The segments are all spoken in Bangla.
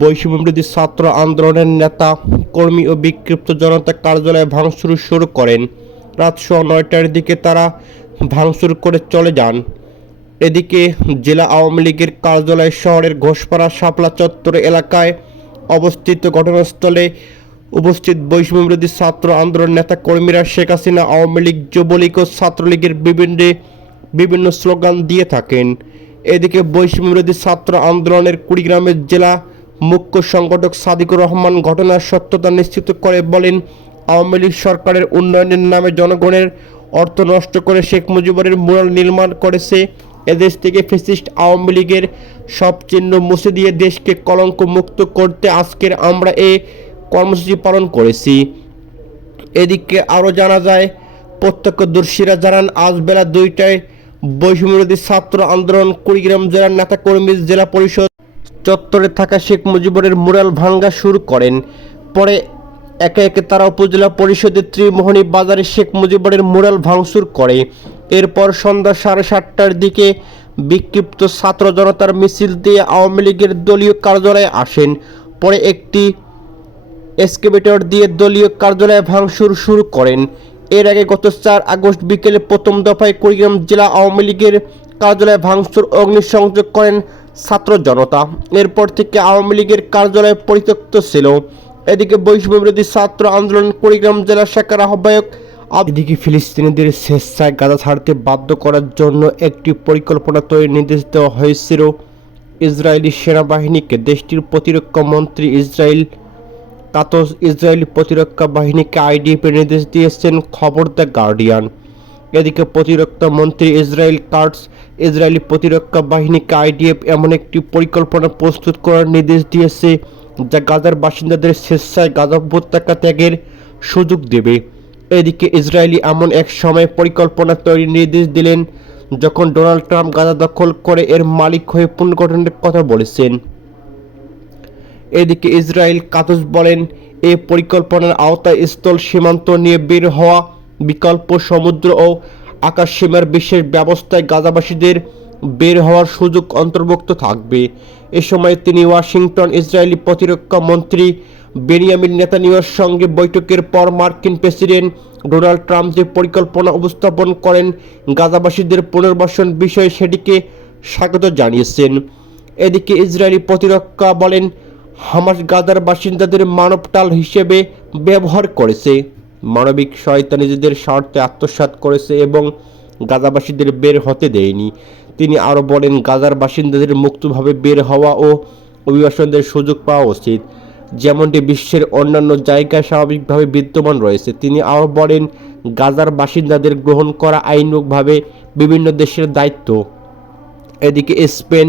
বৈষম্যবিরোধী ছাত্র আন্দোলনের নেতা কর্মী ও বিক্ষিপ্ত জনতা কার্যালয়ে ভাঙচুর শুরু করেন। রাত 9টার দিকে তারা ভাঙচুর করে চলে যান। এদিকে জেলা আওয়ামী লীগের কার্যালয় শহরের ঘোষপাড়া শাপলা চত্বর এলাকায় অবস্থিত ঘটনাস্থলে উপস্থিত বৈষম্যবিরোধী ছাত্র আন্দোলন নেতা কর্মীরা শেখ হাসিনা, আওয়ামী লীগ, যুবলীগ ও ছাত্রলীগের বিভিন্ন স্লোগান দিয়ে থাকেন। এদিকে বৈষম্যবিরোধী ছাত্র আন্দোলনের কুড়িগ্রামের জেলা মুখ্য সংগঠক সাদিকুর রহমান ঘটনার সত্যতা নিশ্চিত করে বলেন, আওয়ামী লীগ সরকারের উন্নয়নের নামে জনগণের অর্থ নষ্ট করে শেখ মুজিবের মুরাল নির্মাণ করেছে। এদেশ থেকে ফ্যাসিস্ট আওয়ামী লীগের সব চিহ্ন মুছে দিয়ে দেশকে কলঙ্ক মুক্ত করতে আজকের আমরা এই কর্মসূচি পালন করেছি। এদিকে আরও জানা যায়, প্রত্যক্ষদর্শীরা জানান আজ বেলা 2টায় বৈষম্যবিরোধী ছাত্র আন্দোলন কুড়িগ্রাম জেলার নেতাকর্মী জেলা পরিষদ চত্বরে থাকা শেখ মুজিবের মুরাল ভাঙা শুরু করেন। পরে একে একে তারা উপজেলা পরিষদের ত্রিমোহনী বাজারে শেখ মুজিবের মুরাল ভাঙচুর করে। এরপর সন্ধ্যা 7:30টার দিকে বিক্ষিপ্ত ছাত্র জনতার মিছিল দিয়ে আওয়ামী লীগের দলীয় কার্যালয়ে আসেন। পরে একটি এক্সকেভেটর দিয়ে দলীয় কার্যালয়ে ভাঙচুর শুরু করেন। এর আগে গত 4 আগস্ট বিকেলে প্রথম দফায় কুড়িগ্রাম জেলা আওয়ামী লীগের কার্যালয়ে ভাঙচুর অগ্নিসংযোগ করেন ছাত্র জনতা। এরপর থেকে আওয়ামী লীগের কার্যালয় পরিত্যক্ত ছিল। এদিকে বৈষম্যবিরোধী ছাত্র আন্দোলন কুড়িগ্রাম জেলা শাখার আহ্বায়ক এদিকে ফিলিস্তিনিদের স্বেচ্ছায় গাজা ছাড়তে বাধ্য করার জন্য একটি পরিকল্পনা তৈরির নির্দেশ দেওয়া হয়েছিল ইসরায়েলি সেনাবাহিনীকে। দেশটির প্রতিরক্ষা মন্ত্রী ইসরায়েলি প্রতিরক্ষা বাহিনীকে আইডিএফের নির্দেশ দিয়েছেন, খবর দ্য গার্ডিয়ান। এদিকে প্রতিরক্ষা মন্ত্রী ইসরায়েলি প্রতিরক্ষা বাহিনীকে আইডিএফ এমন একটি পরিকল্পনা প্রস্তুত করার নির্দেশ দিয়েছে যা গাজার বাসিন্দাদের স্বেচ্ছায় গাজা উপত্যকা ত্যাগের সুযোগ দেবে। এদিকে ইসরায়েলি এমন এক সময় পরিকল্পনা তৈরির নির্দেশ দিলেন যখন ডোনাল্ড ট্রাম্প গাজা দখল করে এর মালিক হয়ে পুনর্গঠনের কথা বলেছেন। এদিকে ইসরায়েল কাতস বলেন, এই পরিকল্পনার আওতায় স্থল সীমান্ত নিয়ে বের হওয়া, বিকল্প সমুদ্র ও আকাশ সীমার বিশেষ ব্যবস্থায় গাজাবাসীদের বের হওয়ার সুযোগ অন্তর্ভুক্ত থাকবে। এ সময় তিনি ওয়াশিংটন ইসরায়েলি প্রতিরক্ষা মন্ত্রী বেনিয়ামিন নেতানিয়াহুর সঙ্গে বৈঠকের পর মার্কিন প্রেসিডেন্ট ডোনাল্ড ট্রাম্প যে পরিকল্পনা উপস্থাপন করেন গাজাবাসীদের পুনর্বাসন বিষয়ে সেটিকে স্বাগত জানিয়েছেন। এদিকে ইসরায়েলি প্রতিরক্ষা বলেন, হামাস গাজার বাসিন্দাদের মানবটাল হিসেবে ব্যবহার করেছে, মানবিক সহায়তা নিজেদের স্বার্থে আত্মসাৎ করেছে এবং গাজাবাসীদের বের হতে দেয়নি। তিনি আরও বলেন, গাজার বাসিন্দাদের মুক্তভাবে বের হওয়া ও অভিবাসনের সুযোগ পাওয়া উচিত, যেমনটি বিশ্বের অন্যান্য জায়গায় স্বাভাবিকভাবে বিদ্যমান রয়েছে। তিনি আরও বলেন, গাজার বাসিন্দাদের গ্রহণ করা আইনভাবে বিভিন্ন দেশের দায়িত্ব। এদিকে স্পেন,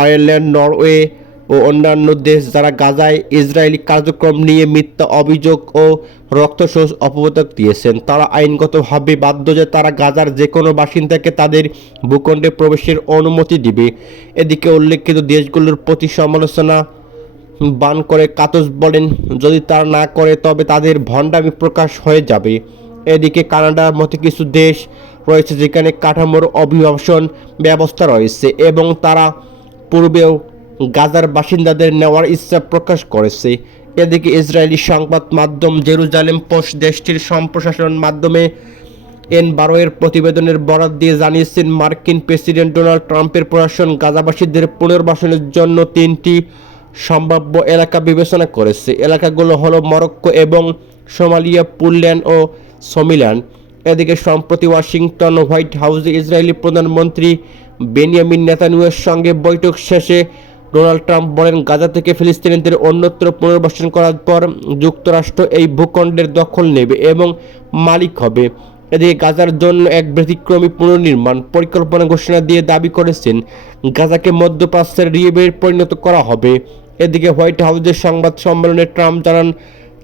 আয়ারল্যান্ড, নরওয়ে ও অন্যান্য দেশ যারা গাজায় ইসরায়েলি কার্যক্রম নিয়ে মিথ্যা অভিযোগ ও রক্তশোষ অপবাদ দিয়েছেন, তারা আইনগতভাবে বাধ্য যে তারা গাজার যে কোনো বাসিন্দাকে তাদের ভূখণ্ডে প্রবেশের অনুমতি দিবে। এদিকে উল্লেখিত দেশগুলোর প্রতি সমালোচনা বান করে কাতস বলেন, যদি তারা না করে তবে তাদের ভণ্ডামি প্রকাশ হয়ে যাবে। এদিকে কানাডার মতো কিছু দেশ রয়েছে যেখানে কাঠামোর অভিবাসন ব্যবস্থা রয়েছে এবং তারা পূর্বেও গাজার বাসিন্দাদের নেওয়ার ইচ্ছা প্রকাশ করেছে। এদিকে ইসরায়েলি সংবাদ মাধ্যম জেরুজালেম পোস্ট দেশটির সম্প্রসারণ মাধ্যমে N12 এর প্রতিবেদনের বরাত দিয়ে জানিয়েছেন, মার্কিন প্রেসিডেন্ট ডোনাল্ড ট্রাম্পের প্রশাসন গাজাবাসীদের পুনর্বাসনের জন্য 3টি সম্ভাব্য এলাকা বিবেচনা করেছে। এলাকাগুলো হলো মরক্কো এবং সোমালিয়া, পুল্যান্ড ও সোমিল্যান্ড। এদিকে সম্প্রতি ওয়াশিংটন হোয়াইট হাউসে ইসরায়েলি প্রধানমন্ত্রী বেনিয়ামিন নেতানিয়াহুর সঙ্গে বৈঠক শেষে ডোনাল্ড ট্রাম্প বলেন, গাজা থেকে ফিলিস্তিনিদের অন্যত্র পুনর্বাসন করার পর যুক্তরাষ্ট্র এই ভূখণ্ডের দখল নেবে এবং মালিক হবে। এদিকে গাজার জন্য এক ব্যতিক্রমী পুনর্নির্মাণ পরিকল্পনা ঘোষণা দিয়ে দাবি করেছেন গাজাকে মধ্যপ্রাচ্যের রিয়েবে পরিণত করা হবে। এদিকে হোয়াইট হাউসের সংবাদ সম্মেলনে ট্রাম্প জানান,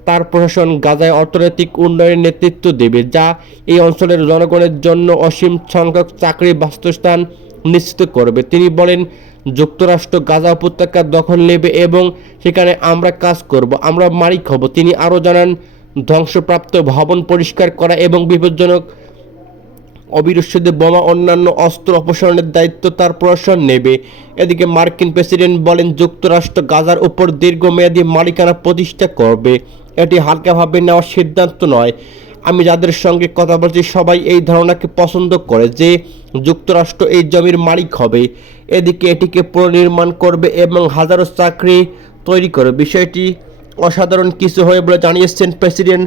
তার প্রশাসন গাজায় অর্থনৈতিক উন্নয়নের নেতৃত্ব দেবে, যা এই অঞ্চলের জনগণের জন্য অসীম সংখ্যক চাকরি বাসস্থান নিশ্চিত করবে। তিনি বলেন, যুক্তরাষ্ট্র গাজা উপত্যকা দখল নেবে এবং সেখানে আমরা কাজ করব, আমরা মালিক হব। তিনি আরও জানান, ধ্বংসপ্রাপ্ত ভবন পরিষ্কার করা এবং বিপজ্জনক অবিরুদ্ধ বোমা অন্যান্য অস্ত্র অপসারণের দায়িত্ব তার প্রশাসন নেবে। এদিকে মার্কিন প্রেসিডেন্ট বলেন যুক্তরাষ্ট্র গাজার উপর দীর্ঘমেয়াদী মালিকানা প্রতিষ্ঠা করবে। এটি হালকাভাবে নেওয়া সিদ্ধান্ত নয়। আমি যাদের সঙ্গে কথা বলছি সবাই এই ধারণাকে পছন্দ করে যে যুক্তরাষ্ট্র এই জমির মালিক হবে, এদিকে এটিকে পুনর্নির্মাণ করবে এবং হাজারো চাকরি তৈরি করবে। বিষয়টি অসাধারণ কিছু হয় বলে জানিয়েছেন প্রেসিডেন্ট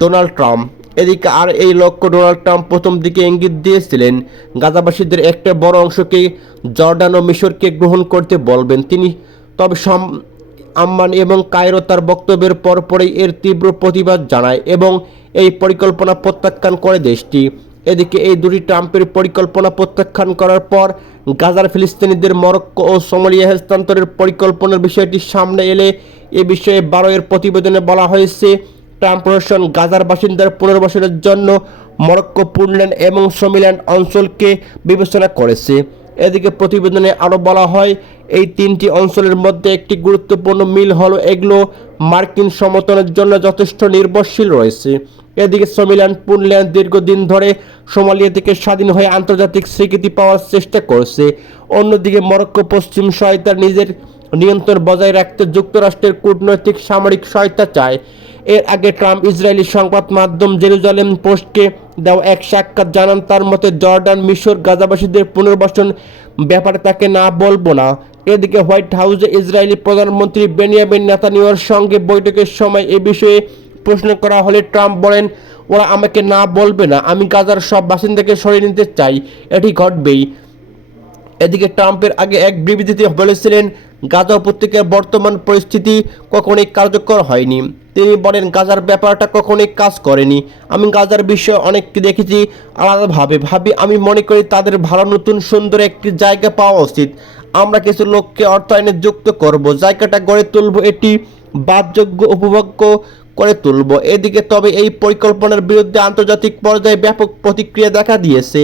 ডোনাল্ড ট্রাম্প। এদিকে আর এই লক্ষ্য ডোনাল্ড ট্রাম্প প্রথম দিকে ইঙ্গিত দিয়েছিলেন গাজাবাসীদের একটা বড় অংশকে জর্ডান ও মিশরকে গ্রহণ করতে বলবেন তিনি। তবে আম্মান এবং কায়রো তার বক্তব্যের পরপরই এর তীব্র প্রতিবাদ জানায় এবং এই পরিকল্পনা প্রত্যাখ্যান করে দেশটি। এদিকে এই দুটি ট্রাম্পের পরিকল্পনা প্রত্যাখ্যান করার পর গাজার ফিলিস্তিনিদের মরক্কো ও সোমালিয়া হস্তান্তরের পরিকল্পনার বিষয়টি সামনে এলে এ বিষয়ে 12 প্রতিবেদনে বলা হয়েছে ট্রাম্প প্রশাসন গাজার বাসিন্দার পুনর্বাসনের জন্য মরক্কো, পুন্টল্যান্ড এবং সোমালিল্যান্ড অঞ্চলকে বিবেচনা করেছে। এদিকে প্রতিবেদনে আরও বলা হয় এই তিনটি অঞ্চলের মধ্যে একটি গুরুত্বপূর্ণ মিল হলো এগুলো মার্কিন সমর্থনের জন্য যথেষ্ট নির্ভরশীল রয়েছে। এদিকে সোমালিল্যান্ড, পুন্টল্যান্ড দীর্ঘদিন ধরে সোমালিয়া থেকে স্বাধীন হয়ে আন্তর্জাতিক স্বীকৃতি পাওয়ার চেষ্টা করছে। অন্যদিকে মরক্কো পশ্চিম সহায়তার নিজের নিয়ন্ত্রণ বজায় রাখতে যুক্তরাষ্ট্রের কূটনৈতিক সামরিক সহায়তা চায়। এর আগে ট্রাম্প ইসরায়েলি সংবাদ মাধ্যম জেরুজালেম পোস্টকে দেওয়া এক সাক্ষাৎ জানান তার মতে জর্ডান, মিশর গাজাবাসীদের পুনর্বাসন ব্যাপারে তাকে না বলবো না। এদিকে হোয়াইট হাউসে ইসরায়েলি প্রধানমন্ত্রী বেনিয়ামিন নেতানিয়াহুর সঙ্গে বৈঠকের সময় এ বিষয়ে প্রশ্ন করা হলে ট্রাম্প বলেন ওরা আমাকে না বলবে না, আমি গাজার সব বাসিন্দাকে সরিয়ে নিতে চাই, এটি ঘটবেই। এদিকে ট্রাম্পের আগে এক বিবৃতিতে বলেছিলেন গাজা উপত্যকার বর্তমান পরিস্থিতি কখনোই কার্যকর হয়নি। তিনি বলেন গাজার ব্যাপারটা কখনোই কাজ করেনি। আমি গাজার বিষয়ে অনেককে দেখেছি আলাদাভাবে ভাবি। আমি মনে করি তাদের ভালো নতুন সুন্দর একটি জায়গা পাওয়া উচিত। আমরা কিছু লোককে অর্থায়নে যুক্ত করব, জায়গাটা গড়ে তুলব, এটি বাসযোগ্য উপভোগ্য করে তুলব। এদিকে তবে এই পরিকল্পনার বিরুদ্ধে আন্তর্জাতিক পর্যায়ে ব্যাপক প্রতিক্রিয়া দেখা দিয়েছে।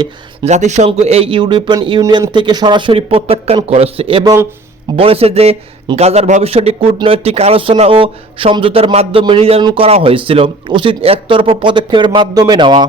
জাতিসংঘ এই ইউরোপিয়ান ইউনিয়ন থেকে সরাসরি প্রত্যাখ্যান করেছে এবং বলেছে যে গাজার ভবিষ্যতে কূটনৈতিক আলোচনা ও সমঝোতার মাধ্যমে নির্ধারণ করা হয়েছিল, উচিত একতরফা পদক্ষেপের মাধ্যমে নেওয়া।